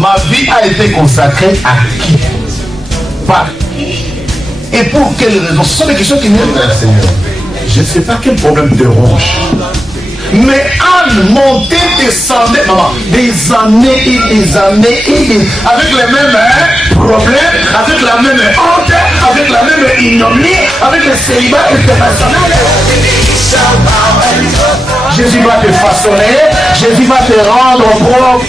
Ma vie a été consacrée à qui? Par qui? Et pour quelles raisons? Ce sont des questions qui viennent vers le Seigneur. Je ne sais pas quel problème te ronge. Mais Anne montait, descendait, maman, des années et des années et des... avec les mêmes problèmes, avec la même honte, avec la même ignominie, avec le célibat international. Jésus va te façonner, Jésus va te rendre propre.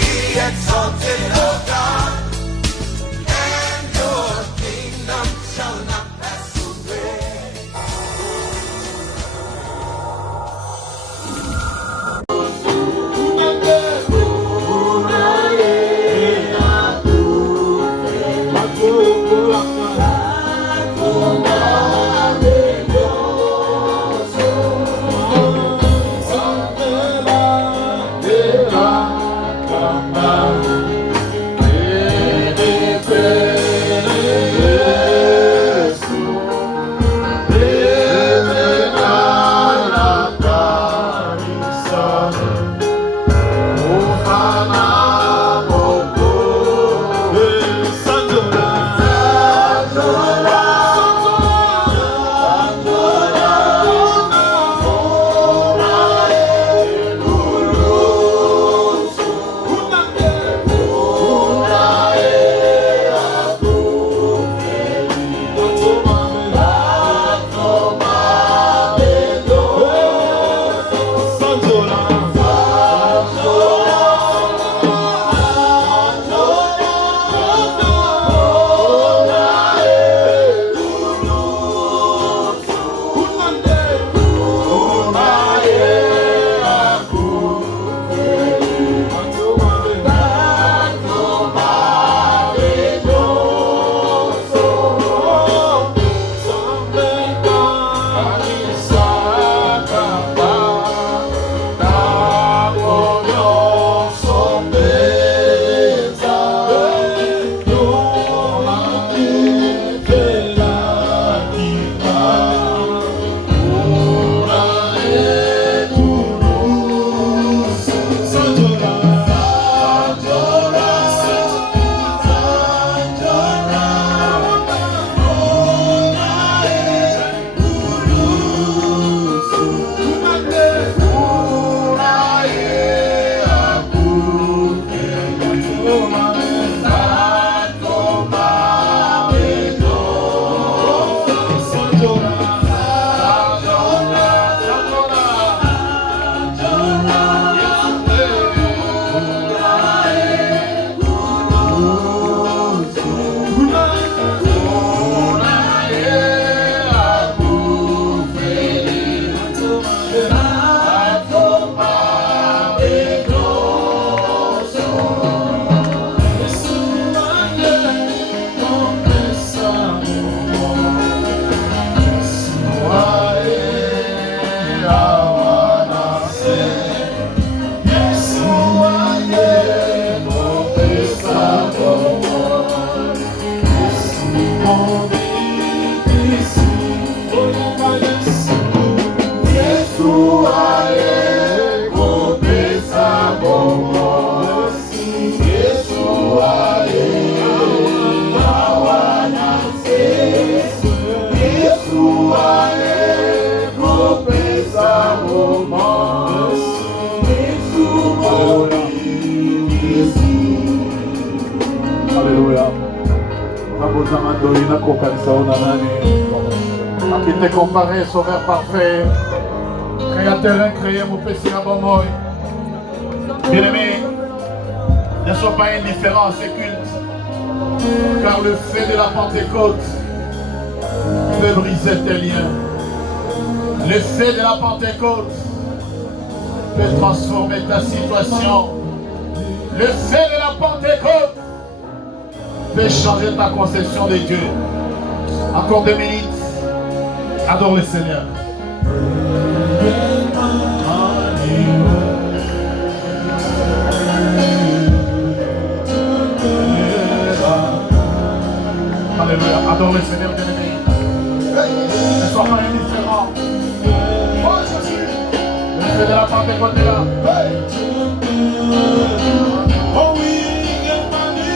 À qui t'est comparé, sauveur parfait, créateur incréé, mon péché à bon mot. Bien-aimés, ne sois pas indifférents à ces cultes, car le fait de la Pentecôte peut briser tes liens. Le fait de la Pentecôte peut transformer ta situation. Le fait de la Pentecôte peut changer ta conception de Dieu. Encore 2 minutes. Adore le Seigneur. Alléluia. Adore le Seigneur, bien-aimé. Ne sois pas indifférent. Le fait de la Pentecôte est là. Oh oui, il est magnifique.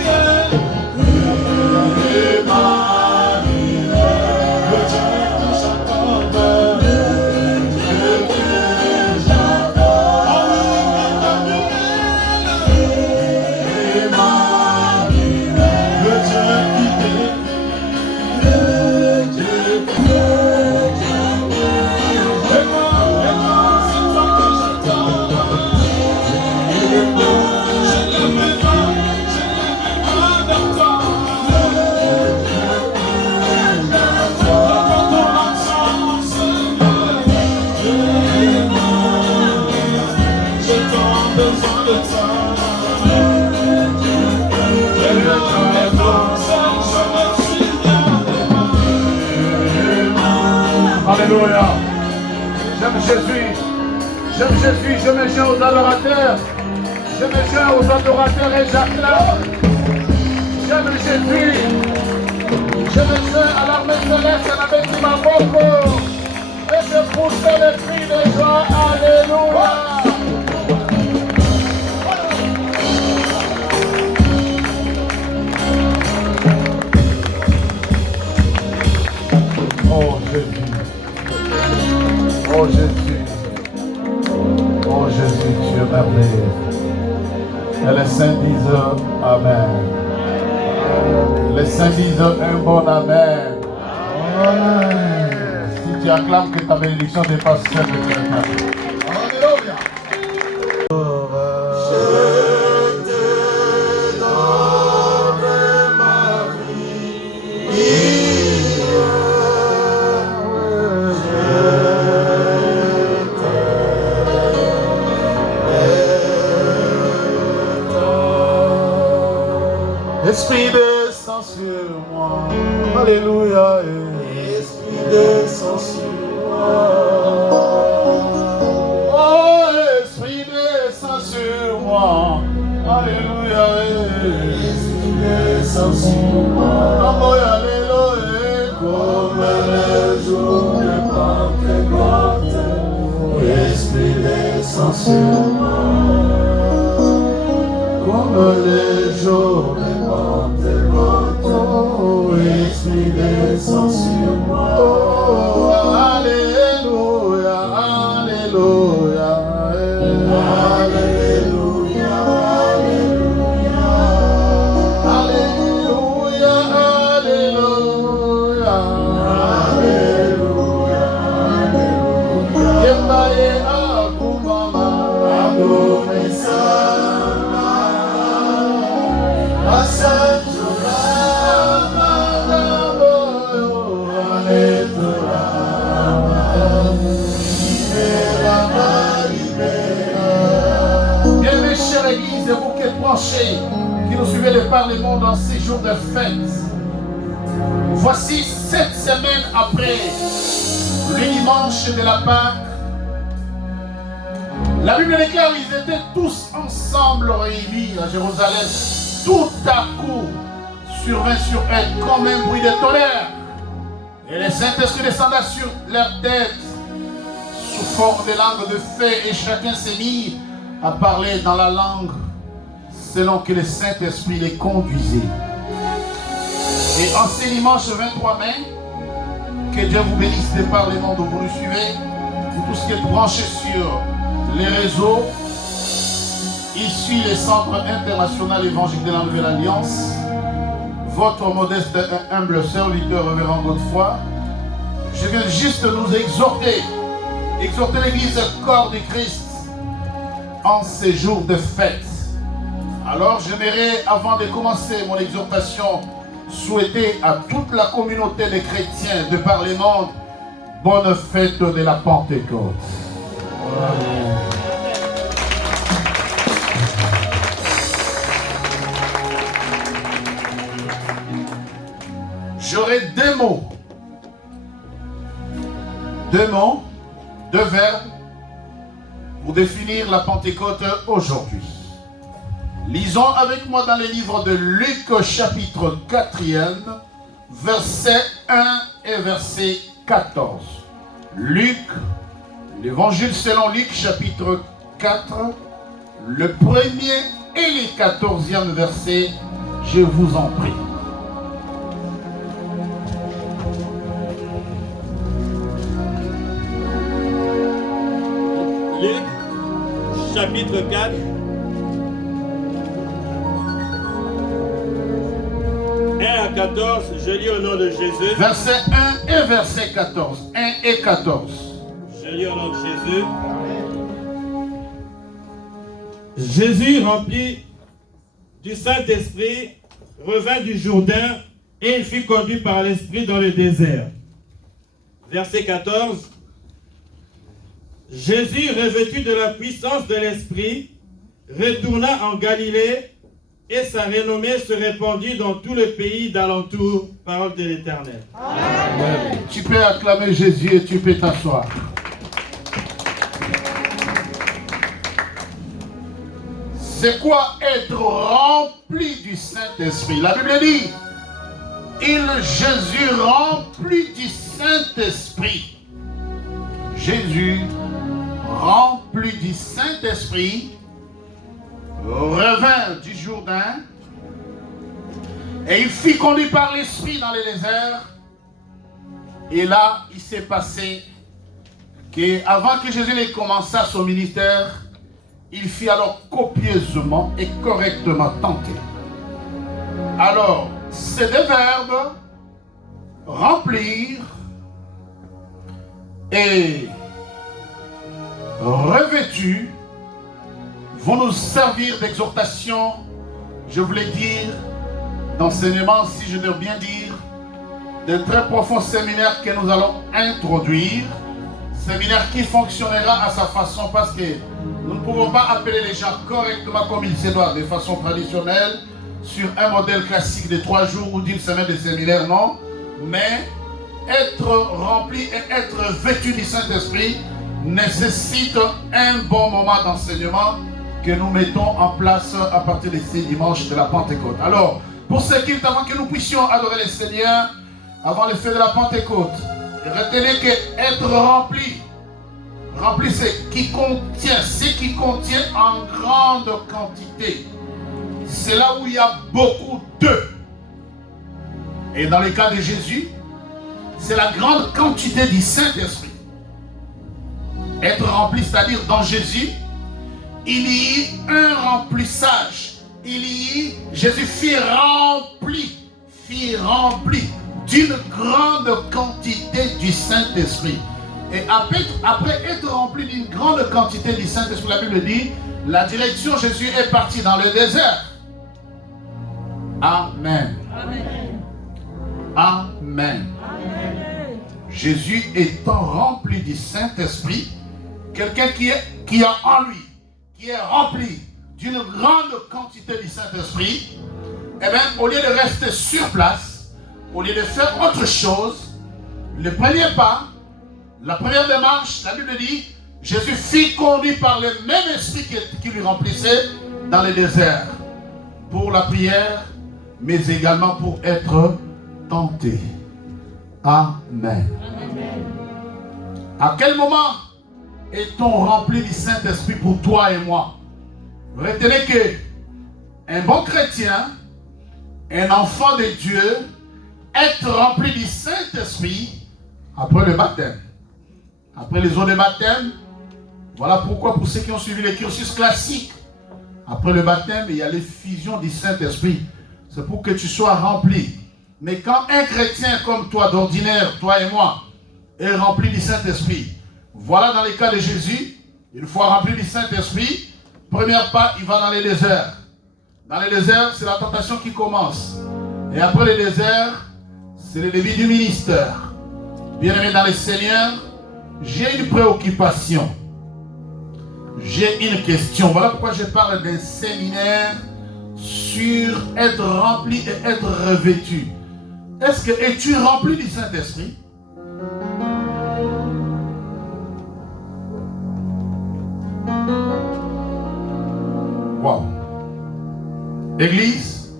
Alléluia. J'aime Jésus. J'aime Jésus. Je me joins aux adorateurs. Je me joins aux adorateurs et j'acclame. J'aime Jésus. Je me joins à l'armée céleste et à la bête ma boko. Et je pousse le cri de joie. Alléluia. Oh Jésus. Oh Jésus. Oh Jésus, tu es merveilleux. Et les saints disent Amen. Les saints disent un bon Amen. Amen. Si tu acclames que ta bénédiction dépasse celle de quelqu'un. Alléluia. Esprit descend sur moi, alléluia. Esprit descend sur moi. Oh, Esprit descend sur moi, alléluia. Esprit descend sur moi. Alléluia. Comme les jours de Pentecôte, Esprit descend sur moi. Comme les jours de Esprit descend sur moi. Oh, alléluia, alléluia, alléluia, alléluia, alléluia, alléluia, alléluia. Yembaye akumama, adomesa, asanjura. Bien mes chers églises, vous qui êtes branchés, qui nous suivez de par le monde en ces jours de fête, voici 7 semaines après le dimanche de la Pâque, la Bible déclare qu'ils étaient tous ensemble réunis à Jérusalem. Tout à coup survint sur eux comme un bruit de tonnerre. Et le Saint-Esprit descenda sur leur tête sous forme de langue de feu, et chacun s'est mis à parler dans la langue selon que le Saint-Esprit les conduisait. Et en ce dimanche 23 mai, que Dieu vous bénisse de par les mondes où vous nous suivez, vous tous qui êtes branchés sur les réseaux, ici le Centre International Évangélique de la Nouvelle Alliance, votre modeste et humble serviteur révérend Godefroy, je viens juste nous exhorter l'Église corps du Christ en ces jours de fête. Alors j'aimerais, avant de commencer mon exhortation, souhaiter à toute la communauté des chrétiens de par les mondes bonne fête de la Pentecôte. Amen. J'aurai deux mots, deux verbes pour définir la Pentecôte aujourd'hui. Lisons avec moi dans le livre de Luc, chapitre 4e, verset 1 et verset 14. Luc, l'évangile selon Luc, chapitre 4, le 1er et le 14e verset, je vous en prie. Luc, chapitre 4, à 14, je lis au nom de Jésus. Verset 1 et verset 14. 1 et 14. Je lis au nom de Jésus. Jésus, rempli du Saint-Esprit, revint du Jourdain et il fut conduit par l'Esprit dans le désert. Verset 14. Jésus, revêtu de la puissance de l'Esprit, retourna en Galilée et sa renommée se répandit dans tout le pays d'alentour. Parole de l'Éternel. Amen. Tu peux acclamer Jésus et tu peux t'asseoir. C'est quoi être rempli du Saint-Esprit? La Bible dit, Jésus rempli du Saint-Esprit. Jésus rempli du Saint-Esprit revint du Jourdain et il fut conduit par l'Esprit dans le désert. Et là, il s'est passé qu'avant que Jésus n'ait commencé son ministère, il fut alors copieusement et correctement tenté. Alors, ces deux verbes, remplir et revêtu, vont nous servir d'exhortation, je voulais dire, d'enseignement, si je dois bien dire, de très profonds séminaires que nous allons introduire, séminaire qui fonctionnera à sa façon parce que nous ne pouvons pas appeler les gens correctement comme il se doit, de façon traditionnelle, sur un modèle classique de 3 jours ou d'une semaine de séminaire, non, mais être rempli et être vêtu du Saint-Esprit nécessite un bon moment d'enseignement que nous mettons en place à partir de ces dimanches de la Pentecôte. Alors, pour ce qui est avant que nous puissions adorer le Seigneur, avant le feu de la Pentecôte, retenez que être rempli, c'est ce qui contient en grande quantité. C'est là où il y a beaucoup d'eux. Et dans le cas de Jésus, c'est la grande quantité du Saint-Esprit. Être rempli, c'est-à-dire dans Jésus, il y eut un remplissage. Jésus fut rempli d'une grande quantité du Saint-Esprit. Et après être rempli d'une grande quantité du Saint-Esprit, la Bible dit, la direction Jésus est parti dans le désert. Amen. Amen. Amen. Amen. Jésus étant rempli du Saint-Esprit, quelqu'un qui a en lui, qui est rempli d'une grande quantité du Saint-Esprit, eh bien, au lieu de rester sur place, au lieu de faire autre chose, le premier pas, la première démarche, la Bible dit, Jésus fut conduit par le même esprit qui lui remplissait dans le désert, pour la prière, mais également pour être tenté. Amen. Amen. À quel moment est-on rempli du Saint-Esprit pour toi et moi? Retenez que un bon chrétien, un enfant de Dieu, être rempli du Saint-Esprit après le baptême. Après les eaux de baptême, voilà pourquoi pour ceux qui ont suivi les cursus classiques, après le baptême, il y a l'effusion du Saint-Esprit. C'est pour que tu sois rempli. Mais quand un chrétien comme toi, d'ordinaire, toi et moi, est rempli du Saint-Esprit, voilà dans le cas de Jésus, une fois rempli du Saint-Esprit, premier pas, il va dans le désert. Dans le désert, c'est la tentation qui commence. Et après le désert, c'est le début du ministère. Bien-aimé dans le Seigneur, j'ai une préoccupation. J'ai une question. Voilà pourquoi je parle d'un séminaire sur être rempli et être revêtu. Es-tu rempli du Saint-Esprit? Wow. Église,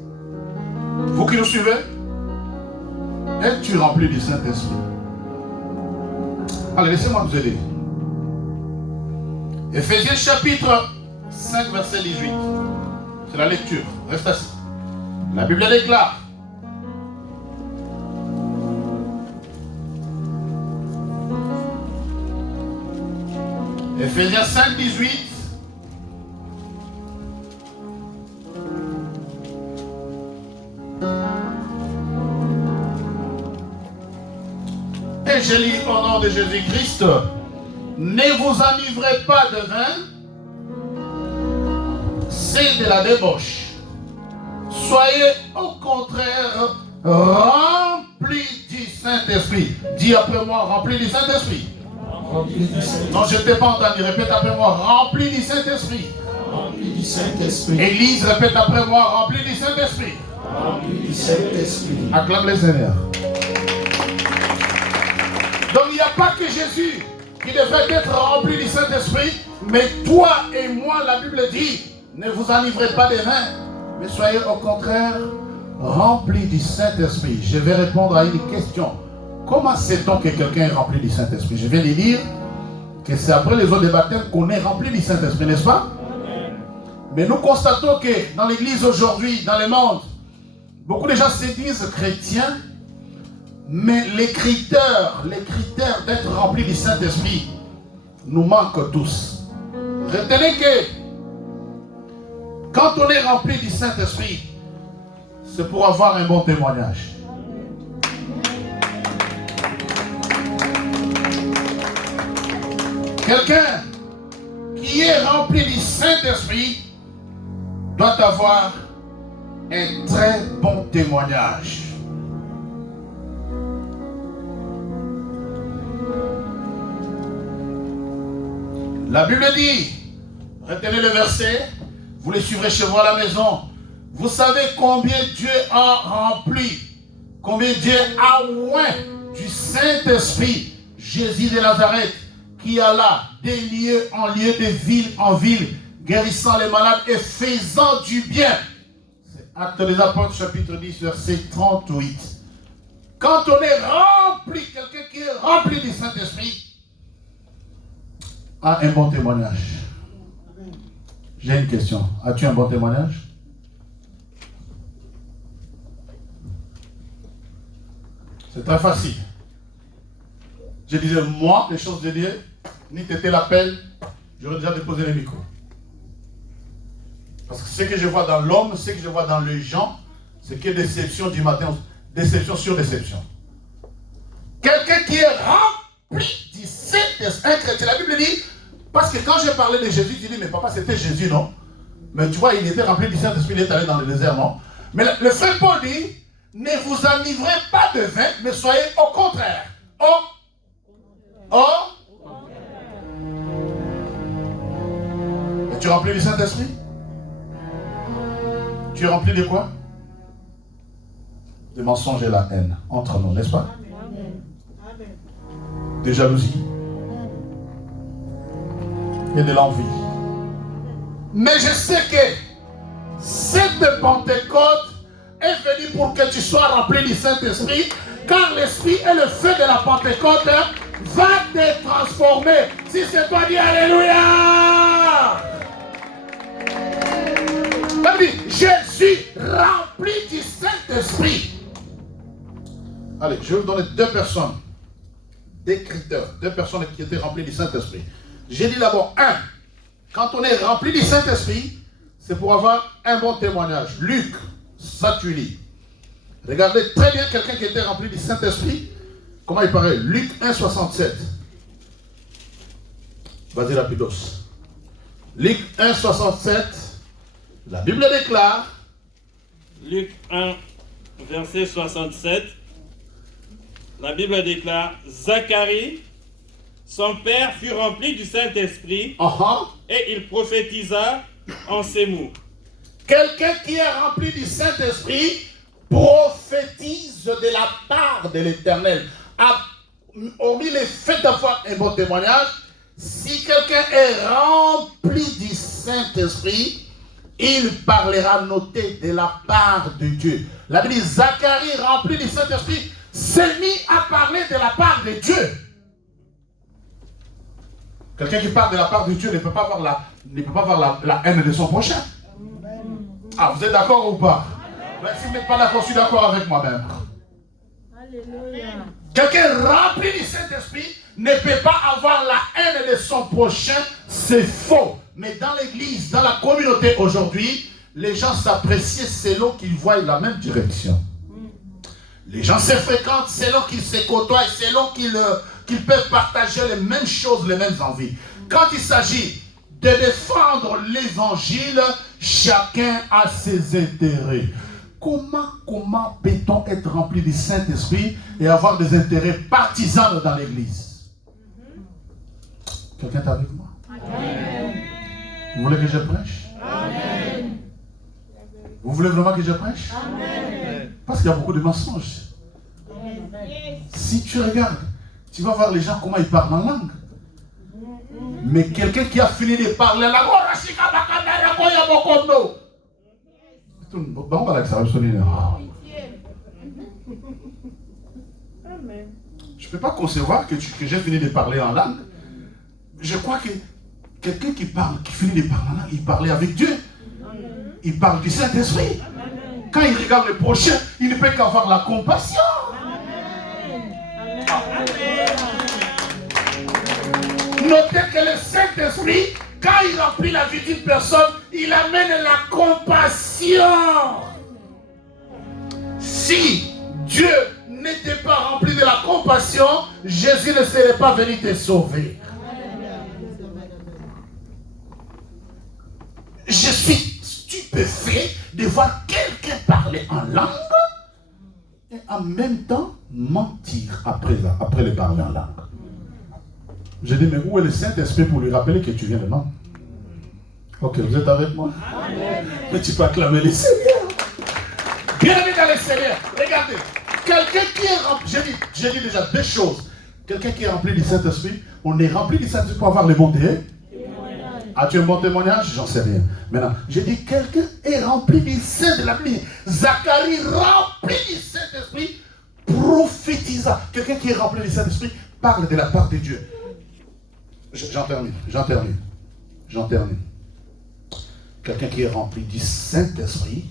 vous qui nous suivez, es-tu rempli du Saint-Esprit? Allez, laissez-moi vous aider. Éphésiens chapitre 5, verset 18. C'est la lecture. Reste assis. La Bible déclare. Éphésiens 5, 18. Et je lis au nom de Jésus-Christ. Ne vous enivrez pas de vin, c'est de la débauche. Soyez au contraire remplis du Saint-Esprit. Dis après moi, remplis du Saint-Esprit. Non, je ne t'ai pas entendu. Répète après moi, remplis du Saint-Esprit. Rempli du Saint-Esprit. Église, répète après moi, rempli du Saint-Esprit. Rempli du Saint-Esprit. Acclame le Seigneur. Donc il n'y a pas que Jésus qui devait être rempli du Saint-Esprit, mais toi et moi, la Bible dit, ne vous enivrez pas des vins, mais soyez au contraire remplis du Saint-Esprit. Je vais répondre à une question. Comment sait-on que quelqu'un est rempli du Saint-Esprit? Je vais lui dire que c'est après les eaux de baptême qu'on est rempli du Saint-Esprit, n'est-ce pas? Mais nous constatons que dans l'église aujourd'hui, dans le monde, beaucoup de gens se disent chrétiens, mais les critères d'être remplis du Saint-Esprit nous manquent tous. Retenez que quand on est rempli du Saint-Esprit, c'est pour avoir un bon témoignage. Quelqu'un qui est rempli du Saint-Esprit doit avoir un très bon témoignage. La Bible dit, retenez le verset, vous le suivrez chez vous à la maison. Vous savez combien Dieu a rempli, combien Dieu a oint du Saint-Esprit Jésus de Nazareth, qui alla des lieux en lieu, de ville en ville, guérissant les malades et faisant du bien. C'est Actes des Apôtres, chapitre 10, verset 38. Quand on est rempli, quelqu'un qui est rempli du Saint-Esprit, a un bon témoignage. J'ai une question. As-tu un bon témoignage? C'est très facile. Je disais, moi, les choses de Dieu, ni t'étais l'appel, j'aurais déjà déposé le micro. Parce que ce que je vois dans l'homme, ce que je vois dans les gens, c'est que déception du matin, déception sur déception. Quelqu'un qui est rempli du Saint-Esprit, un chrétien, la Bible dit, parce que quand j'ai parlé de Jésus, tu dis, mais papa, c'était Jésus, non? Mais tu vois, il était rempli du Saint-Esprit, il est allé dans le désert, non? Mais le frère Paul dit, ne vous enivrez pas de vin, mais soyez au contraire. Et tu es rempli du Saint-Esprit? Tu es rempli de quoi? De mensonges et la haine entre nous, n'est-ce pas? De jalousie et de l'envie. Mais je sais que cette Pentecôte est venue pour que tu sois rempli du Saint-Esprit, car l'Esprit et le feu de la Pentecôte va te transformer. Si c'est toi, dis Alléluia. Jésus rempli du Saint-Esprit. Allez, je vais vous donner deux personnes, des critères, deux personnes qui étaient remplies du Saint-Esprit. J'ai dit d'abord, quand on est rempli du Saint-Esprit, c'est pour avoir un bon témoignage. Luc, ça tu lis. Regardez très bien quelqu'un qui était rempli du Saint-Esprit. Comment il paraît? Luc 1, 67. Vas-y, rapidos. Luc 1, 67. La Bible déclare. Luc 1, verset 67. La Bible déclare, Zacharie, son père fut rempli du Saint-Esprit et il prophétisa en ces mots. Quelqu'un qui est rempli du Saint-Esprit prophétise de la part de l'Éternel. Hormis le fait d'avoir un bon témoignage, si quelqu'un est rempli du Saint-Esprit, il parlera noté de la part de Dieu. La Bible dit, Zacharie rempli du Saint-Esprit s'est mis à parler de la part de Dieu. Quelqu'un qui parle de la part de Dieu ne peut pas avoir la haine de son prochain. Ah, vous êtes d'accord ou pas? Ben, si vous n'êtes pas d'accord, je suis d'accord avec moi-même. Quelqu'un rempli du Saint-Esprit ne peut pas avoir la haine de son prochain, c'est faux. Mais dans l'église, dans la communauté aujourd'hui, les gens s'apprécient selon qu'ils voient la même direction. Les gens se fréquentent selon qu'ils se côtoient, selon qu'ils peuvent partager les mêmes choses, les mêmes envies. Quand il s'agit de défendre l'évangile, chacun a ses intérêts. Comment peut-on être rempli du Saint-Esprit et avoir des intérêts partisans dans l'église? Quelqu'un est avec moi? Vous voulez que je prêche? Amen. Vous voulez vraiment que je prêche? Amen. Parce qu'il y a beaucoup de mensonges. Si tu regardes, tu vas voir les gens comment ils parlent en langue. Mais quelqu'un qui a fini de parler la je ne peux pas concevoir que j'ai fini de parler en langue. Je crois que quelqu'un qui parle, qui finit de parler en langue, il parlait avec Dieu. Il parle du Saint-Esprit. Quand il regarde le prochain, il ne peut qu'avoir la compassion. Notez que le Saint-Esprit, quand il remplit la vie d'une personne, il amène la compassion. Si Dieu n'était pas rempli de la compassion, Jésus ne serait pas venu te sauver. Je suis stupéfait de voir quelqu'un parler en langue et en même temps mentir après le parler en langue. Je dis, mais où est le Saint-Esprit pour lui rappeler que tu viens de non? Ok, vous êtes avec moi? Amen. Mais tu peux acclamer le Seigneur. Bienvenue dans le Seigneur. Regardez, quelqu'un qui est rempli, j'ai dit déjà deux choses. Quelqu'un qui est rempli du Saint-Esprit, on est rempli du Saint-Esprit pour avoir le bon témoignage. As-tu un bon témoignage? J'en sais rien. Maintenant, j'ai dit, quelqu'un est rempli du Saint de la Bible. Zacharie, rempli du Saint-Esprit, prophétisa. Quelqu'un qui est rempli du Saint-Esprit parle de la part de Dieu. J'en termine. Quelqu'un qui est rempli du Saint-Esprit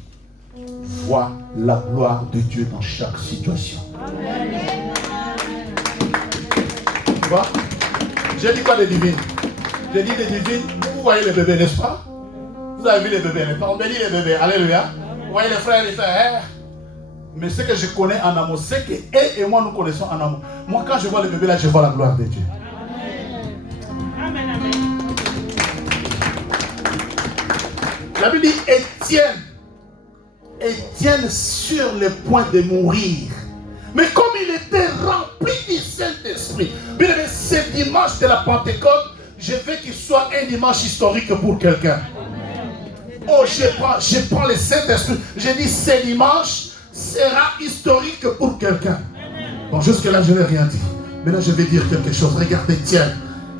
voit la gloire de Dieu dans chaque situation. Tu vois? J'ai dit quoi des divines? J'ai dit des divines, vous voyez les bébés, n'est-ce pas? Vous avez vu les bébés, n'est-ce pas? On bénit les bébés, alléluia. Vous voyez les frères et les sœurs, mais ce que je connais en amour, c'est que eux et moi nous connaissons en amour. Moi quand je vois les bébés là, je vois la gloire de Dieu. Amen, amen. La Bible dit Étienne sur le point de mourir. Mais comme il était rempli du Saint-Esprit, bien aimé, ce dimanche de la Pentecôte, je veux qu'il soit un dimanche historique pour quelqu'un. Oh, je prends le Saint-Esprit. Je dis ce dimanche sera historique pour quelqu'un. Bon, jusque-là, je n'ai rien dit. Maintenant, je vais dire quelque chose. Regarde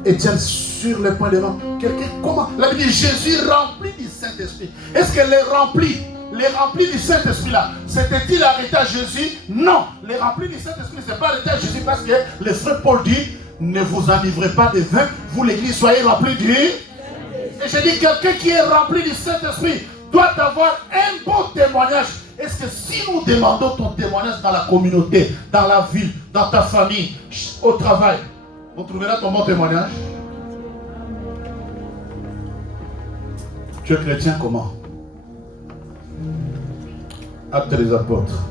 Étienne sur le point de mort. Quelqu'un, comment? La Bible dit Jésus rempli du Saint-Esprit. Est-ce que les remplis du Saint-Esprit là, c'était-il arrêté à Jésus? Non. Les remplis du Saint-Esprit, ce n'est pas arrêté à Jésus parce que le frère Paul dit, ne vous enivrez pas de vin, vous l'église soyez remplis du... Et je dis, quelqu'un qui est rempli du Saint-Esprit doit avoir un bon témoignage. Est-ce que si nous demandons ton témoignage dans la communauté, dans la ville, dans ta famille, au travail, on trouvera ton bon témoignage? Tu es chrétien comment? Actes des apôtres.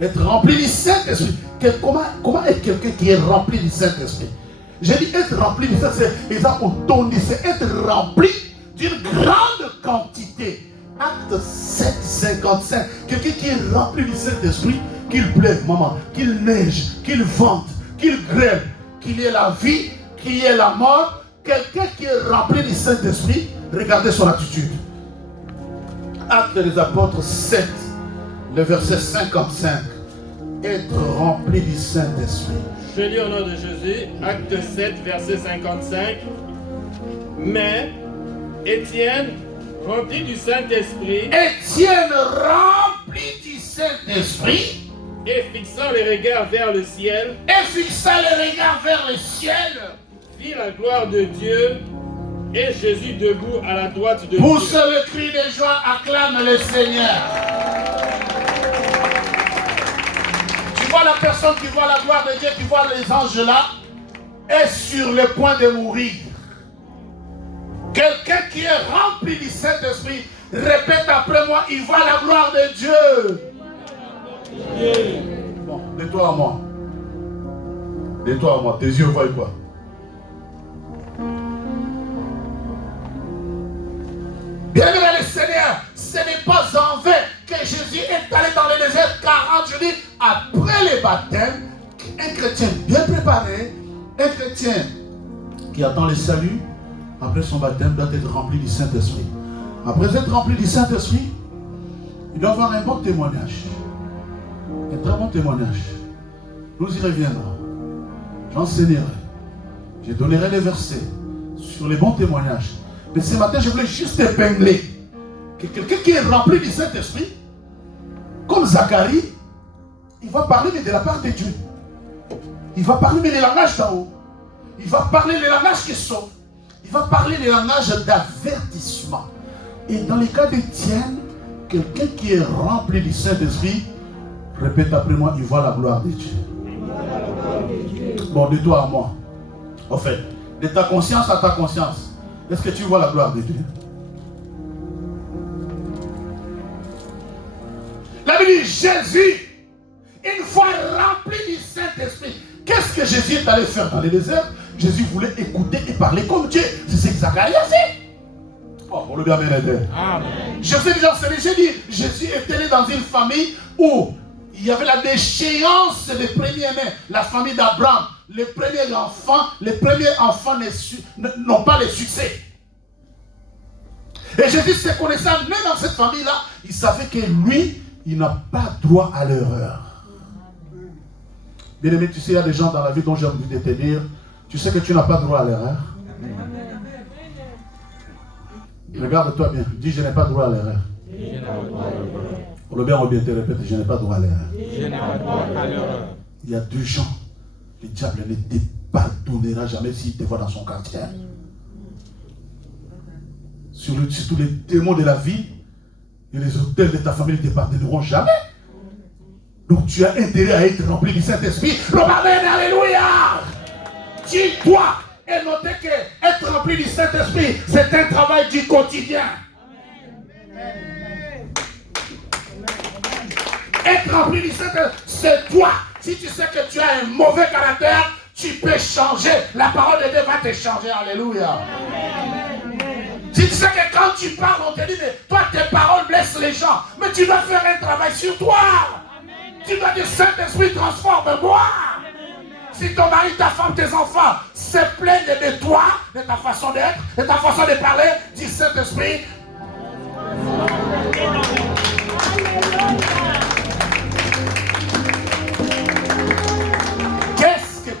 Être rempli du Saint-Esprit. Comment est quelqu'un qui est rempli du Saint-Esprit? J'ai dit être rempli du Saint-Esprit. C'est être rempli d'une grande quantité. Acte 7, 55. Quelqu'un qui est rempli du Saint-Esprit, qu'il pleuve, maman, qu'il neige, qu'il vente, qu'il grêle, qu'il y ait la vie, qu'il y ait la mort. Quelqu'un qui est rempli du Saint-Esprit, regardez son attitude. Acte des apôtres 7, le verset 55. Être rempli du Saint-Esprit. Je lis au nom de Jésus, acte 7, verset 55. Mais Étienne, rempli du Saint-Esprit, Étienne rempli du Saint-Esprit, et fixant les regards vers le ciel, vit la gloire de Dieu et Jésus debout à la droite de Dieu. Pousse le cri de joie, acclame le Seigneur. Tu vois la personne qui voit la gloire de Dieu, qui voit les anges là, est sur le point de mourir. Quelqu'un qui est rempli du Saint-Esprit, répète après moi, il voit la gloire de Dieu. Bon, de toi à moi. De toi à moi, tes yeux voient quoi? Bien-aimé dans le Seigneur, ce n'est pas en vain que Jésus est allé dans le désert 40 jours après le baptême. Un chrétien bien préparé, un chrétien qui attend le salut, après son baptême, doit être rempli du Saint-Esprit. Après être rempli du Saint-Esprit, il doit avoir un bon témoignage. Un très bon témoignage. Nous y reviendrons. J'enseignerai. Je donnerai les versets sur les bons témoignages. Mais ce matin, je voulais juste épingler que quelqu'un qui est rempli du Saint-Esprit, comme Zacharie, il va parler mais de la part de Dieu. Il va parler mais les langages d'en haut. Il va parler les langages qui sautent. Il va parler les langages d'avertissement. Et dans les cas d'Étienne, quelqu'un qui est rempli du Saint-Esprit, répète après moi, il voit la gloire de Dieu. Bon, de toi à moi. En fait, de ta conscience à ta conscience, est-ce que tu vois la gloire de Dieu? La Bible dit Jésus, une fois rempli du Saint-Esprit, qu'est-ce que Jésus est allé faire dans le désert? Jésus voulait écouter et parler comme Dieu. C'est ce que Zacharie a fait. Oh, pour le bien aider. Je sais déjà, j'ai dit, Jésus était né dans une famille où il y avait la déchéance des premiers-nés, la famille d'Abraham. Les premiers enfants n'ont pas le succès. Et Jésus se connaissant, né dans cette famille-là, il savait que lui, il n'a pas droit à l'erreur. Bien aimé, tu sais, il y a des gens dans la vie dont j'ai envie de te dire, tu sais que tu n'as pas droit à l'erreur. Regarde-toi bien, dis je n'ai pas droit à l'erreur. Pour le bien ou bien te répète, je n'ai pas droit à l'erreur. Il y a deux gens, le diable ne te pardonnera jamais s'il te voit dans son quartier. Sur tous les démons de la vie, et les auteurs de ta famille ne te pardonneront jamais. Donc tu as intérêt à être rempli du Saint-Esprit. Amen, alléluia. Tu dois et noter que être rempli du Saint-Esprit, c'est un travail du quotidien. Être rempli du Saint-Esprit, c'est toi. Si tu sais que tu as un mauvais caractère, tu peux changer. La parole de Dieu va te changer. Alléluia. Si tu sais que quand tu parles, on te dit, mais toi, tes paroles blessent les gens. Mais tu dois faire un travail sur toi. Tu dois dire, Saint-Esprit, transforme-moi. Si ton mari, ta femme, tes enfants se plaignent de toi, de ta façon d'être, de ta façon de parler, dis Saint-Esprit.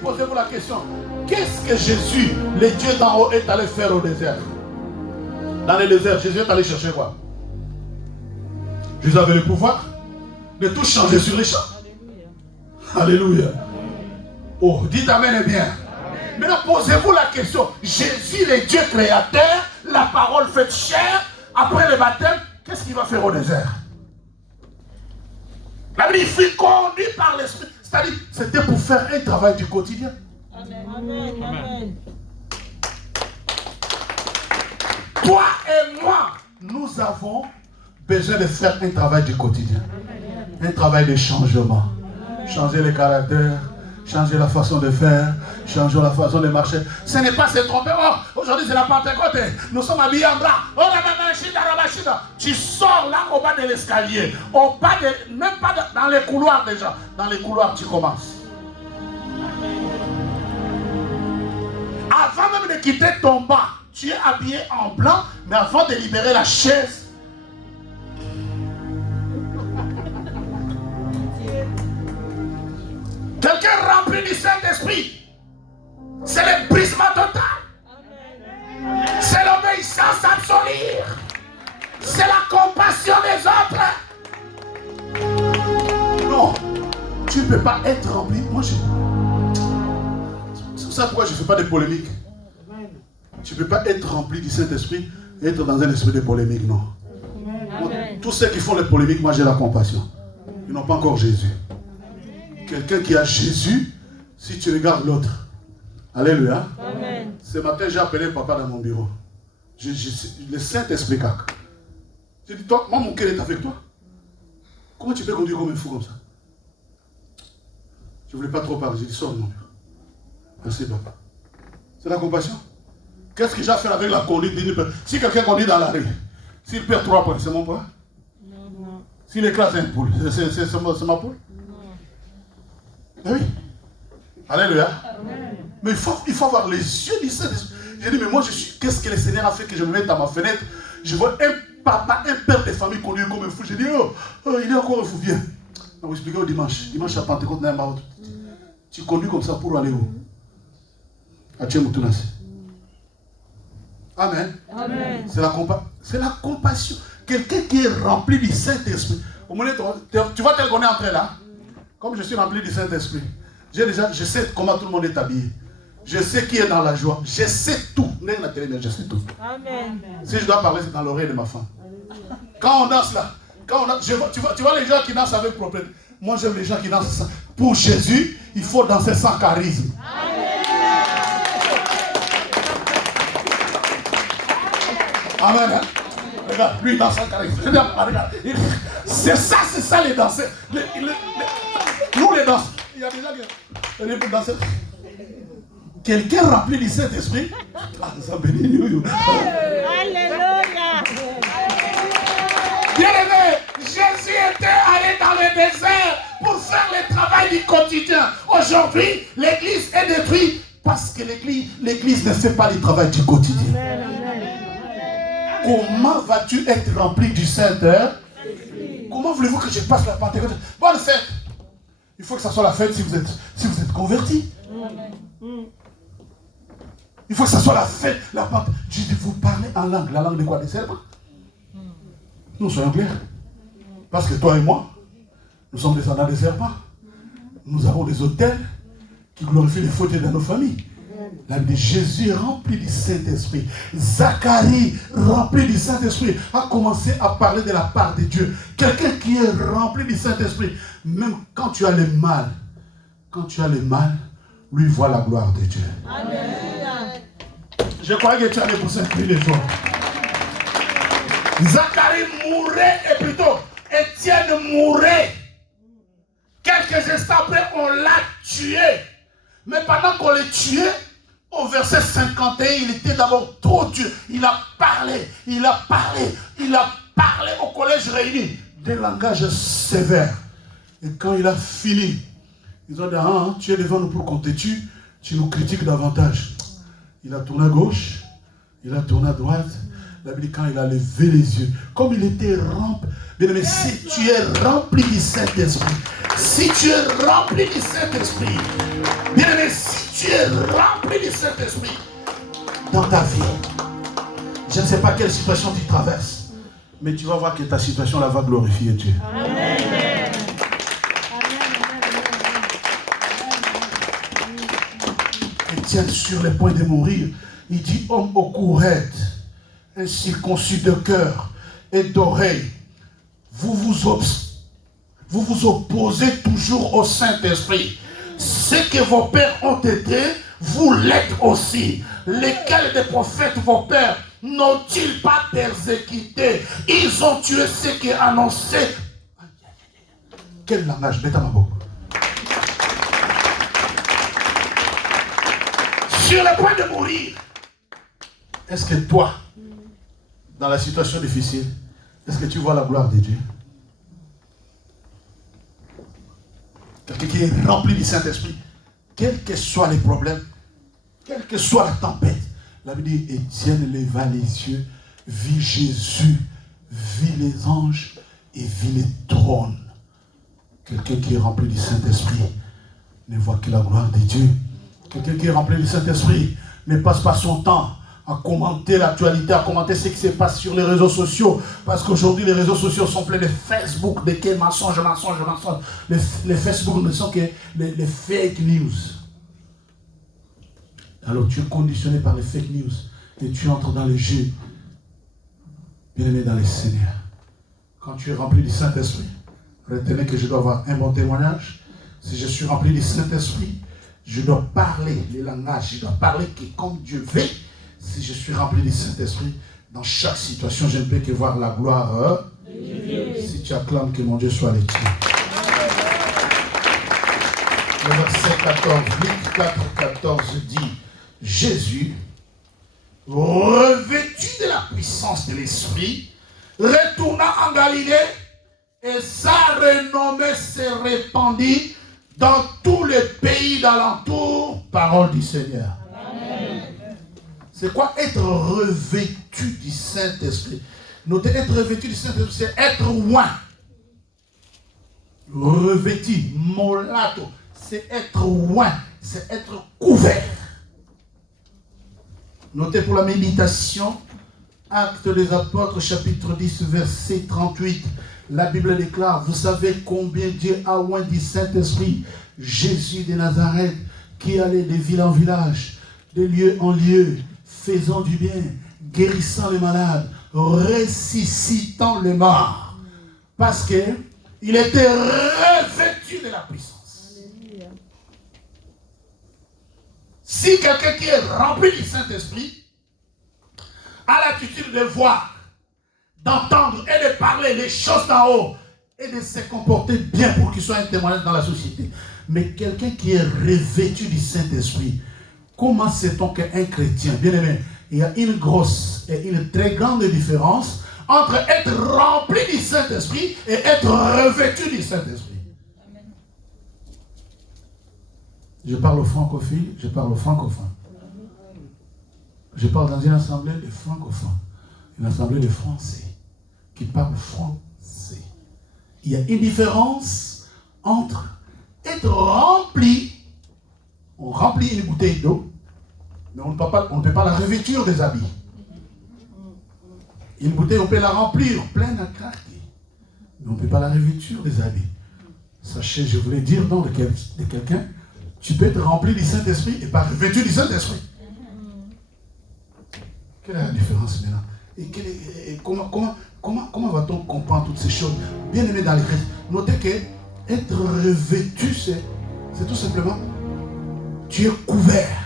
Posez-vous la question, qu'est-ce que Jésus, le Dieu d'en haut, est allé faire au désert? Dans le désert, Jésus est allé chercher quoi? Jésus avait le pouvoir de tout changer sur les champs. Alléluia. Oh, dites Amen et bien. Maintenant, posez-vous la question, Jésus, le Dieu créateur, la parole faite chair, après le baptême, qu'est-ce qu'il va faire au désert? La Bible fut conduit par l'Esprit. C'est-à-dire, c'était pour faire un travail du quotidien. Amen. Amen. Amen. Toi et moi, nous avons besoin de faire un travail du quotidien. Un travail de changement. Changer le caractère, changer la façon de faire, changer la façon de marcher. Ce n'est pas se tromper. Oh, aujourd'hui c'est la Pentecôte. Nous sommes habillés en blanc. Oh, tu sors là au bas de l'escalier. Même pas dans les couloirs déjà. Dans les couloirs, tu commences. Avant même de quitter ton banc, tu es habillé en blanc, mais avant de libérer la chaise, quelqu'un rempli du Saint-Esprit, c'est le brisement total. C'est l'obéissance absolue. C'est la compassion des autres. Non, tu ne peux pas être rempli. Moi, c'est pour ça pourquoi je ne fais pas de polémique. Tu ne peux pas être rempli du Saint-Esprit et être dans un esprit de polémique, non. Moi, tous ceux qui font les polémiques, moi j'ai la compassion. Ils n'ont pas encore Jésus. Quelqu'un qui a Jésus, si tu regardes l'autre. Alléluia. Amen. Ce matin, j'ai appelé papa dans mon bureau. Le Saint-Esprit cac. J'ai dit, toi, moi, mon cœur est avec toi. Comment tu peux conduire comme un fou comme ça? Je ne voulais pas trop parler. J'ai dit, sors de mon bureau. Merci, papa. C'est la compassion. Qu'est-ce que j'ai à faire avec la conduite d'une personne? Si quelqu'un conduit dans la rue, s'il perd 3 points, c'est mon point? Non. S'il écrase un poule, c'est ma poule? Oui. Alléluia. Amen. Mais il faut avoir les yeux du Saint-Esprit. J'ai dit, mais moi, qu'est-ce que le Seigneur a fait que je me mette à ma fenêtre? Je vois un papa, un père de famille conduire comme un fou. J'ai dit, il est encore un fou, viens. On va expliquer au dimanche. Dimanche à Pentecôte, tu conduis comme ça pour aller où? À Tchemoutounasi. Amen. Amen. C'est la compassion. Quelqu'un qui est rempli du Saint-Esprit. Tu vois tel qu'on est entré là? Comme je suis rempli du Saint-Esprit. Je sais comment tout le monde est habillé. Je sais qui est dans la joie. Je sais tout. Je sais tout. Amen. Si je dois parler, c'est dans l'oreille de ma femme. Quand on danse là, tu vois les gens qui dansent avec propriété. Moi j'aime les gens qui dansent sans. Pour Jésus, il faut danser sans charisme. Amen. Hein? Regarde, lui il danse sans charisme. Regarde. C'est ça les danseurs. Nous les danseurs. Il y a des gens qui pour danser. Quelqu'un rempli du Saint-Esprit. Ça bénit nous. Alléluia. Bien-aimé, Jésus était allé dans le désert pour faire le travail du quotidien. Aujourd'hui, l'église est détruite parce que l'église ne fait pas le travail du quotidien. Comment vas-tu être rempli du Saint-Esprit? Comment voulez-vous que je passe la Pentecôte? Bonne fête. Il faut que ça soit la fête si vous êtes convertis. Il faut que ça soit la fête, la Pentecôte. Je dis, vous parlez en langue. La langue de quoi? Des serpents? Nous soyons clairs. Parce que toi et moi, nous sommes descendants des serpents. Nous avons des autels qui glorifient les fautes dans nos familles. La Bible dit Jésus rempli du Saint-Esprit. Zacharie rempli du Saint-Esprit a commencé à parler de la part de Dieu. Quelqu'un qui est rempli du Saint-Esprit, même quand tu as le mal, lui voit la gloire de Dieu. Amen. Je croyais que tu allais pour s'incliner les toi. Zacharie mourait, et plutôt Étienne mourait. Quelques instants après, on l'a tué. Mais pendant qu'on le tuait, au verset 51, il était d'abord trop dur. Il a parlé au collège réuni. Des langages sévères. Et quand il a fini, ils ont dit, tu es devant nous pour qu'on te tue, tu nous critiques davantage. Il a tourné à gauche, il a tourné à droite. La Bible dit quand il a levé les yeux, comme il était rempli. Bien aimé, si tu es rempli du Saint-Esprit, bien aimé, si tu es rempli du Saint-Esprit dans ta vie, je ne sais pas quelle situation tu traverses, mais tu vas voir que ta situation là va glorifier Dieu. Amen. Étienne sur le point de mourir, il dit homme au courette, incirconcis de cœur et d'oreille, vous vous opposez toujours au Saint-Esprit. Ce que vos pères ont été, vous l'êtes aussi. Lesquels des prophètes vos pères n'ont-ils pas persécuté? Ils ont tué ceux qui annonçaient. Quel langage, Betamabo. Sur le point de mourir. Est-ce que toi, dans la situation difficile, est-ce que tu vois la gloire de Dieu? Quelqu'un qui est rempli du Saint-Esprit, quels que soient les problèmes, quelle que soit la tempête, la Bible dit, Étienne leva les yeux, vit Jésus, vit les anges et vit les trônes. Quelqu'un qui est rempli du Saint-Esprit ne voit que la gloire de Dieu. Quelqu'un qui est rempli du Saint-Esprit ne passe pas son temps à commenter l'actualité, à commenter ce qui se passe sur les réseaux sociaux. Parce qu'aujourd'hui, les réseaux sociaux sont pleins de Facebook, de quels mensonges. Les Facebook ne sont que les fake news. Alors tu es conditionné par les fake news et tu entres dans le jeu. Bien-aimé dans le Seigneur. Quand tu es rempli du Saint-Esprit, retenez que je dois avoir un bon témoignage. Si je suis rempli du Saint-Esprit, je dois parler les langages, je dois parler comme Dieu veut. Si je suis rempli du Saint-Esprit, dans chaque situation, je ne peux que voir la gloire de Dieu. Si tu acclames que mon Dieu soit avec toi. Le verset 14, Luc 4, 14 dit, Jésus, revêtu de la puissance de l'Esprit, retourna en Galilée et sa renommée se répandit dans tous les pays d'alentour. Parole du Seigneur. Amen. C'est quoi être revêtu du Saint-Esprit? Notez, être revêtu du Saint-Esprit, c'est être oint. Revêtu, molato, c'est être oint, c'est être couvert. Notez pour la méditation, Actes des Apôtres, chapitre 10, verset 38. La Bible déclare, vous savez combien Dieu a oint du Saint-Esprit Jésus de Nazareth, qui allait de ville en village, de lieu en lieu, faisant du bien, guérissant les malades, ressuscitant les morts. Parce qu'il était revêtu de la puissance. Alléluia. Si quelqu'un qui est rempli du Saint-Esprit a l'attitude de voir, d'entendre et de parler les choses d'en haut et de se comporter bien pour qu'il soit un témoignage dans la société. Mais quelqu'un qui est revêtu du Saint-Esprit, comment sait-on qu'un chrétien, bien aimé, il y a une grosse et une très grande différence entre être rempli du Saint-Esprit et être revêtu du Saint-Esprit. Je parle aux francophiles, je parle aux francophones. Je parle dans une assemblée de francophones, une assemblée de Français qui parlent français. Il y a une différence entre être rempli, on remplit une bouteille d'eau, mais on ne peut pas la revêtir des habits. Une bouteille, on peut la remplir pleine à craquer, mais on ne peut pas la revêtir des habits. Sachez, je voulais dire dans de quelqu'un, tu peux être rempli du Saint-Esprit et pas revêtu du Saint-Esprit. Quelle est la différence maintenant? Et comment va-t-on comprendre toutes ces choses? Bien aimé dans les Christ, notez que être revêtu, c'est tout simplement, tu es couvert.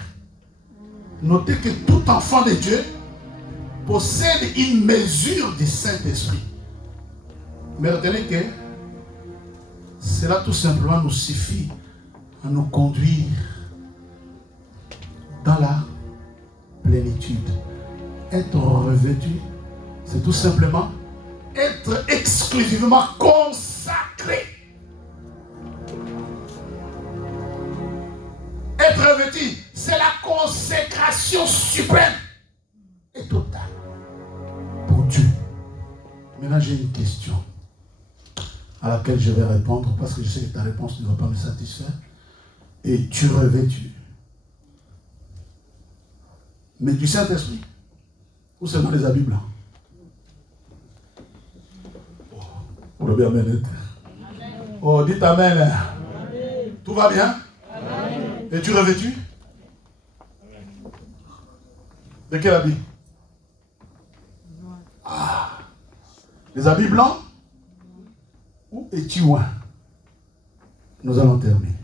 Notez que tout enfant de Dieu possède une mesure du Saint-Esprit. Mais retenez que cela tout simplement nous suffit à nous conduire dans la plénitude. Être revêtu, c'est tout simplement être exclusivement consacré. Être revêtu, c'est la consécration suprême et totale pour Dieu. Maintenant, j'ai une question à laquelle je vais répondre parce que je sais que ta réponse ne va pas me satisfaire. Et tu revêtu. Mais du Saint-Esprit. Ou seulement les habits blancs? Oh, le bien amen. Oh, dites amen. Amen. Tout va bien? Amen. Es-tu revêtu? De quel habit? Ah. Les habits blancs? Où es-tu loin? Nous allons terminer.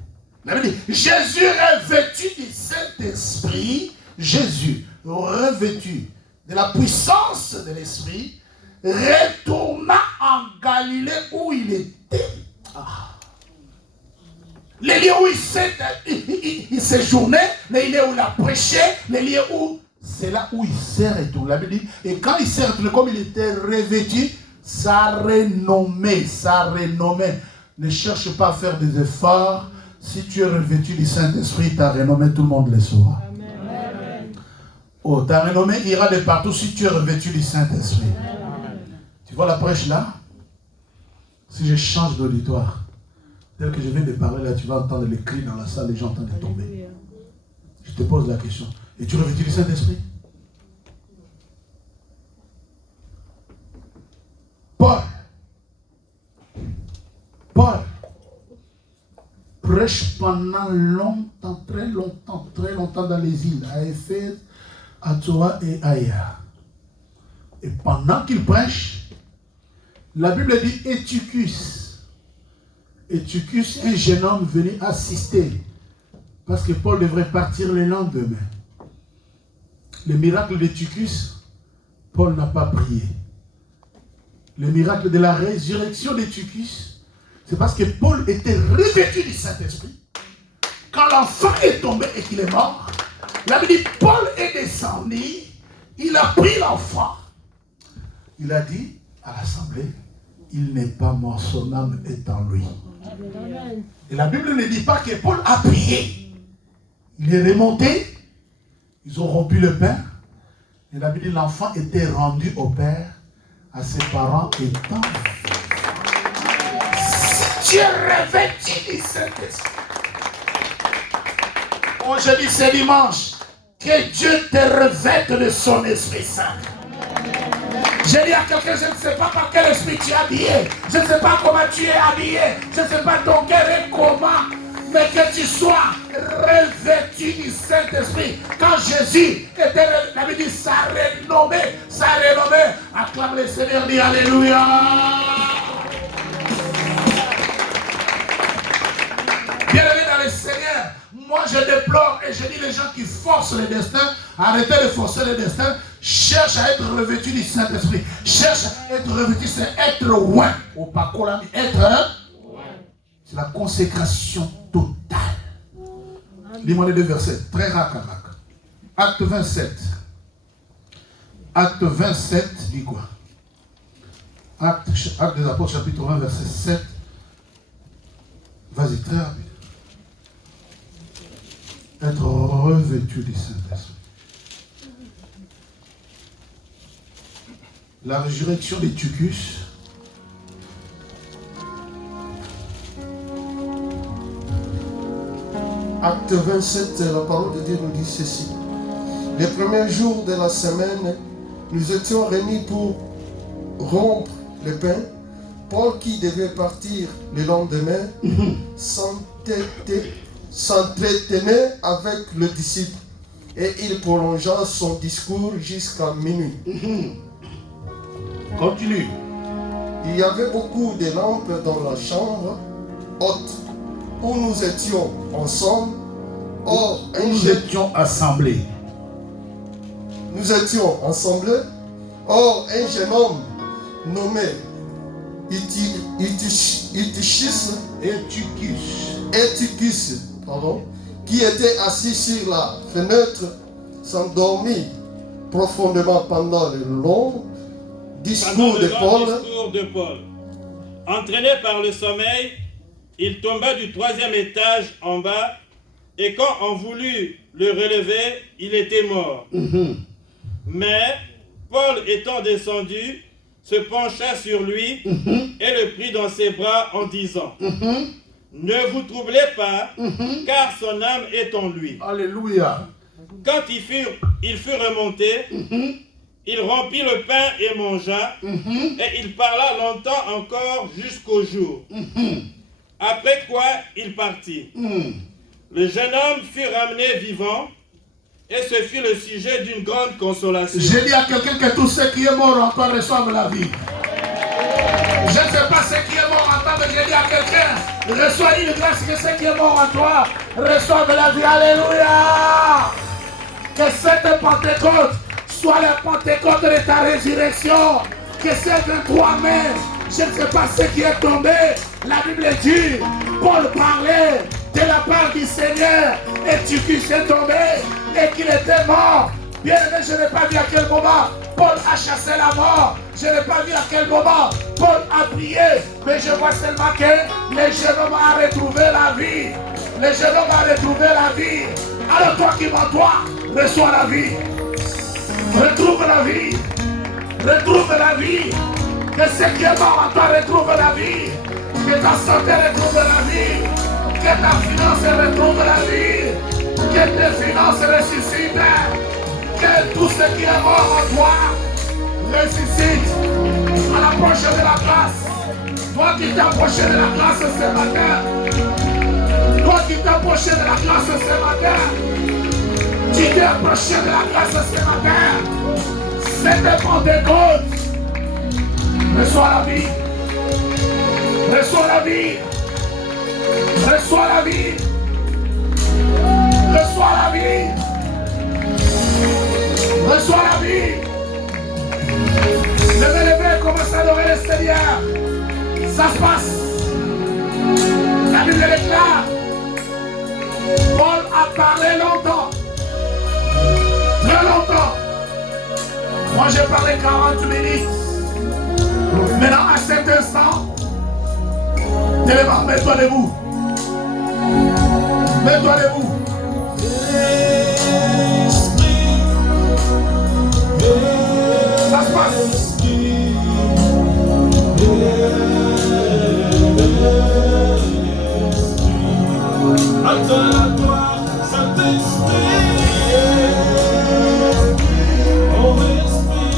Jésus revêtu du Saint-Esprit, Jésus revêtu de la puissance de l'Esprit, retourna en Galilée où il était. Ah. Les lieux où il séjournait, les lieux où il a prêché, les lieux où, c'est là où il s'est retourné. La Bible dit, et quand il s'est retourné, comme il était revêtu, sa renommée. Ne cherche pas à faire des efforts. Si tu es revêtu du Saint-Esprit, ta renommée, tout le monde le saura. Amen. Oh, ta renommée ira de partout si tu es revêtu du Saint-Esprit. Tu vois la prêche là? Si je change d'auditoire, tel que je viens de parler là, tu vas entendre les cris dans la salle, les gens entendent tomber. Je te pose la question. Es-tu revêtu du Saint-Esprit? Paul prêche pendant longtemps, très longtemps dans les îles, à Éphèse, à Troie et ailleurs. Et pendant qu'il prêche, la Bible dit Eutychus, un jeune homme venu assister, parce que Paul devrait partir le lendemain. Le miracle d'Eutychus, Paul n'a pas prié. Le miracle de la résurrection d'Eutychus, c'est parce que Paul était revêtu du Saint-Esprit. Quand l'enfant est tombé et qu'il est mort, la Bible dit Paul est descendu, il a pris l'enfant. Il a dit à l'assemblée, il n'est pas mort, son âme est en lui. Et la Bible ne dit pas que Paul a prié. Il est remonté, ils ont rompu le pain, Et la Bible dit l'enfant était rendu au père à ses parents étant. Si tu es revêtu du Saint-Esprit. Aujourd'hui c'est dimanche. Que Dieu te revête de son Esprit Saint. J'ai dit à quelqu'un, je ne sais pas par quel esprit tu es habillé. Je ne sais pas comment tu es habillé. Je ne sais pas ton cœur est comment. Mais que tu sois revêtu du Saint-Esprit. Quand Jésus était, la Bible dit, ça renommé. Acclame le Seigneur, dit Alléluia. Bien-aimé dans le Seigneur, moi je déplore et je dis les gens qui forcent le destin, arrêtez de forcer le destin, cherche à être revêtu du Saint-Esprit. Cherche à être revêtu, c'est être loin. Au Pakolami, être c'est la consécration totale. Lis-moi les deux versets, très rare. Acte 27. Acte 27 dit quoi? Acte des Apôtres, chapitre 1, verset 7. Vas-y, très rapide. Être revêtu du Saint-Esprit. La résurrection des Tucus. Acte 27, la parole de Dieu nous dit ceci. Les premiers jours de la semaine, nous étions réunis pour rompre le pain. Paul, qui devait partir le lendemain, s'entretenait avec le disciple et il prolongea son discours jusqu'à minuit. Continue. Il y avait beaucoup de lampes dans la chambre haute où nous étions ensemble. Or, nous étions assemblés. Nous étions assemblés. Or, un jeune homme nommé Eutychus, qui était assis sur la fenêtre, s'endormit profondément pendant le long discours de Paul. Entraîné par le sommeil, il tomba du 3e étage en bas, et quand on voulut le relever, il était mort. Mais Paul étant descendu, se pencha sur lui et le prit dans ses bras en disant, ne vous troublez pas, car son âme est en lui. Alléluia. Quand il fut remonté, il rompit le pain et mangea, et il parla longtemps encore jusqu'au jour. Après quoi, il partit. Le jeune homme fut ramené vivant, et ce fut le sujet d'une grande consolation. J'ai dit à quelqu'un que tout ce qui est mort en toi reçoivent la vie. Je ne sais pas ce qui est mort en toi, mais j'ai dit à quelqu'un, reçois une grâce que ce qui est mort en toi reçoive la vie. Alléluia. Que cette Pentecôte soit la Pentecôte de ta résurrection. Que c'est de toi-même. Je ne sais pas ce qui est tombé. La Bible dit, Paul parlait de la part du Seigneur, et Tucus est tombé, et qu'il était mort. Bien aimé, je n'ai pas vu à quel moment Paul a chassé la mort. Je n'ai pas vu à quel moment Paul a prié. Mais je vois seulement que le jeune homme a retrouvé la vie. Le jeune homme a retrouvé la vie. Alors toi qui m'entends, reçois la vie. Retrouve la vie. Retrouve la vie. Que ce qui est mort en toi retrouve la vie. Que ta santé retrouve la vie. Que ta finance retrouve la vie. Que tes finances ressuscitent. Que tout ce qui est mort en toi ressuscite. À l'approche de la grâce. Toi qui t'es approché de la grâce ce matin. Toi qui t'es approché de la grâce ce matin. Tu t'es approché de la grâce ce matin. Cette Pentecôte. Reçois la vie. Reçois la vie. Reçois la vie. Reçois la vie. Reçois la vie. Levez, commencez à adorer le Seigneur. Ça se passe. La Bible est claire. Paul a parlé longtemps. Très longtemps. Moi j'ai parlé 40 minutes. Maintenant à cet instant, mets-toi debout. Mets-toi debout. À toi la gloire, Saint-Esprit. Oh Esprit.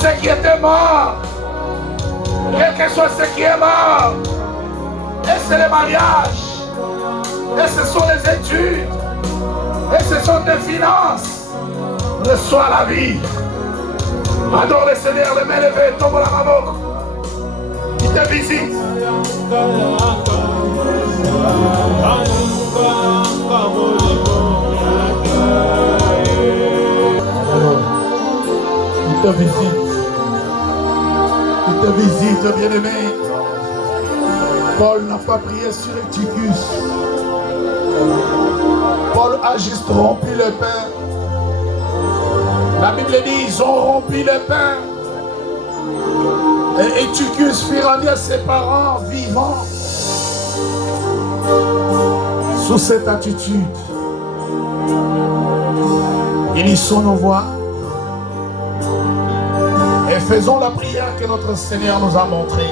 Ce qui était mort, quel que soit ce qui est mort, et c'est le mariage, et ce sont les études, et ce sont tes finances, reçois la vie. Adore le Seigneur, les mains levées, tombe la main. Il te visite. Il te visite. Il te visite, bien-aimé. Paul n'a pas prié sur Eutychus. Paul a juste rompu le pain. La Bible dit, ils ont rompu le pain. Et Eutychus fit rendu à ses parents vivants. Sous cette attitude, unissons nos voix et faisons la prière que notre Seigneur nous a montrée.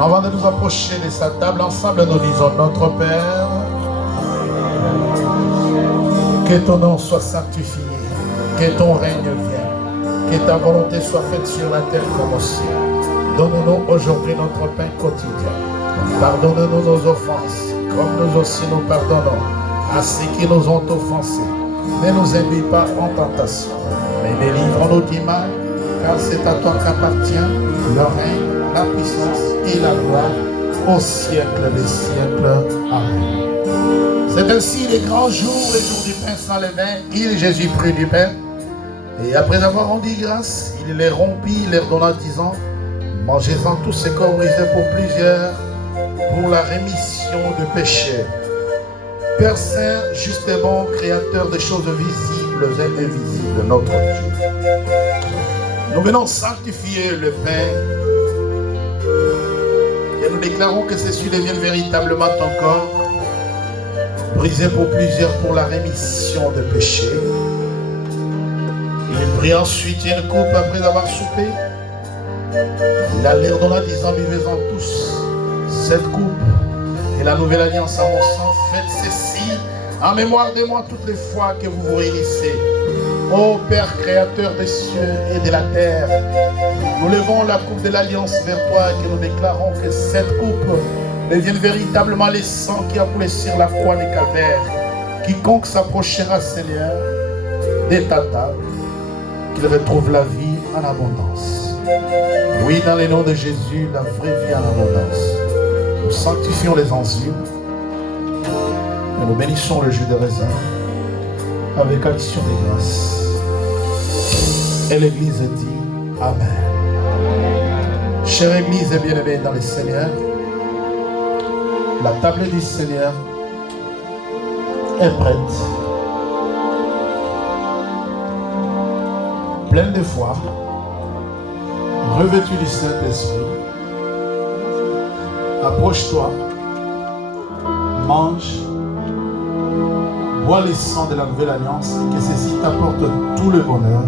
Avant de nous approcher de sa table, ensemble nous disons: Notre Père, que ton nom soit sanctifié, que ton règne vienne, que ta volonté soit faite sur la terre comme au ciel. Donne-nous aujourd'hui notre pain quotidien. Pardonne-nous nos offenses, comme nous aussi nous pardonnons à ceux qui nous ont offensés. Ne nous induis pas en tentation, mais délivre-nous du mal, car c'est à toi qu'appartient le règne, la puissance et la gloire au siècle des siècles. Amen. C'est ainsi les grands jours, les jours du pain sans levain. Jésus prit du pain, et après avoir rendu grâce, il les rompit, leur donna disant: Mangez-en tous ces corps brisés pour plusieurs, pour la rémission de péchés. Père Saint, juste et bon, Créateur des choses visibles et invisibles, notre Dieu. Nous venons sanctifier le pain et nous déclarons que ceci devienne véritablement ton corps, brisé pour plusieurs pour la rémission de péchés. Il prit ensuite une coupe après avoir soupé. Il a l'air d'en disant: Buvez-en tous. Cette coupe est la nouvelle alliance à mon sang. Faites ceci en mémoire de moi toutes les fois que vous vous réunissez. Ô Père créateur des cieux et de la terre, nous levons la coupe de l'alliance vers toi et que nous déclarons que cette coupe devienne véritablement le sang qui a coulé sur la croix des Calvaires, Quiconque s'approchera, Seigneur, de ta table, qu'il retrouve la vie en abondance. Oui, dans le nom de Jésus, la vraie vie en abondance. Nous sanctifions les enzymes et nous bénissons le jus de raisin avec action de grâce. Et l'Église dit Amen. Chère Église et bien-aimée dans le Seigneur, la table du Seigneur est prête. Pleine de foi, revêtue du Saint-Esprit, approche-toi, mange, bois le sang de la nouvelle alliance et que ceci t'apporte tout le bonheur.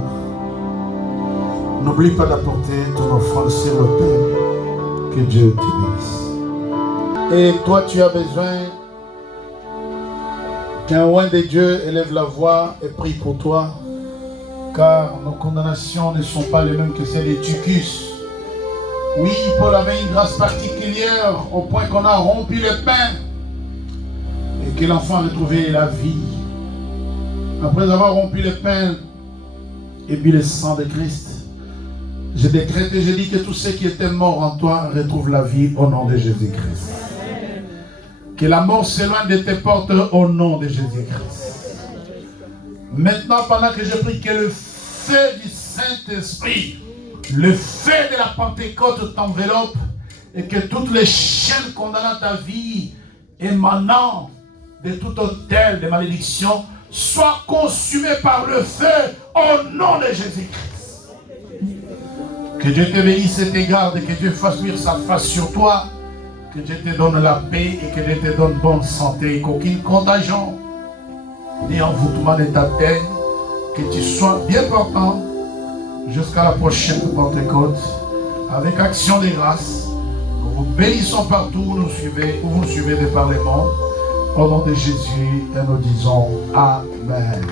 N'oublie pas d'apporter ton offrande sur le Père. Que Dieu te bénisse. Et toi, tu as besoin qu'un roi de Dieu élève la voix et prie pour toi, car nos condamnations ne sont pas les mêmes que celles de Tychus. Oui, Paul avait une grâce particulière au point qu'on a rompu le pain et que l'enfant a retrouvé la vie. Après avoir rompu le pain et bu le sang de Christ, je décrète et je dis que tous ceux qui étaient morts en toi retrouvent la vie au nom de Jésus-Christ. Que la mort s'éloigne de tes portes au nom de Jésus-Christ. Maintenant, pendant que je prie, que le feu du Saint-Esprit, le feu de la Pentecôte t'enveloppe et que toutes les chaînes condamnant ta vie, émanant de tout autel de malédiction, soient consumées par le feu au nom de Jésus-Christ. Que Dieu te bénisse et te garde, que Dieu fasse luire sa face sur toi, que Dieu te donne la paix et que Dieu te donne bonne santé et qu'aucune contagion ni envoûtement ne t'atteigne, que tu sois bien portant jusqu'à la prochaine Pentecôte avec action de grâce. Nous vous bénissons partout où vous nous suivez de par les mondes. Au nom de Jésus, et nous disons Amen.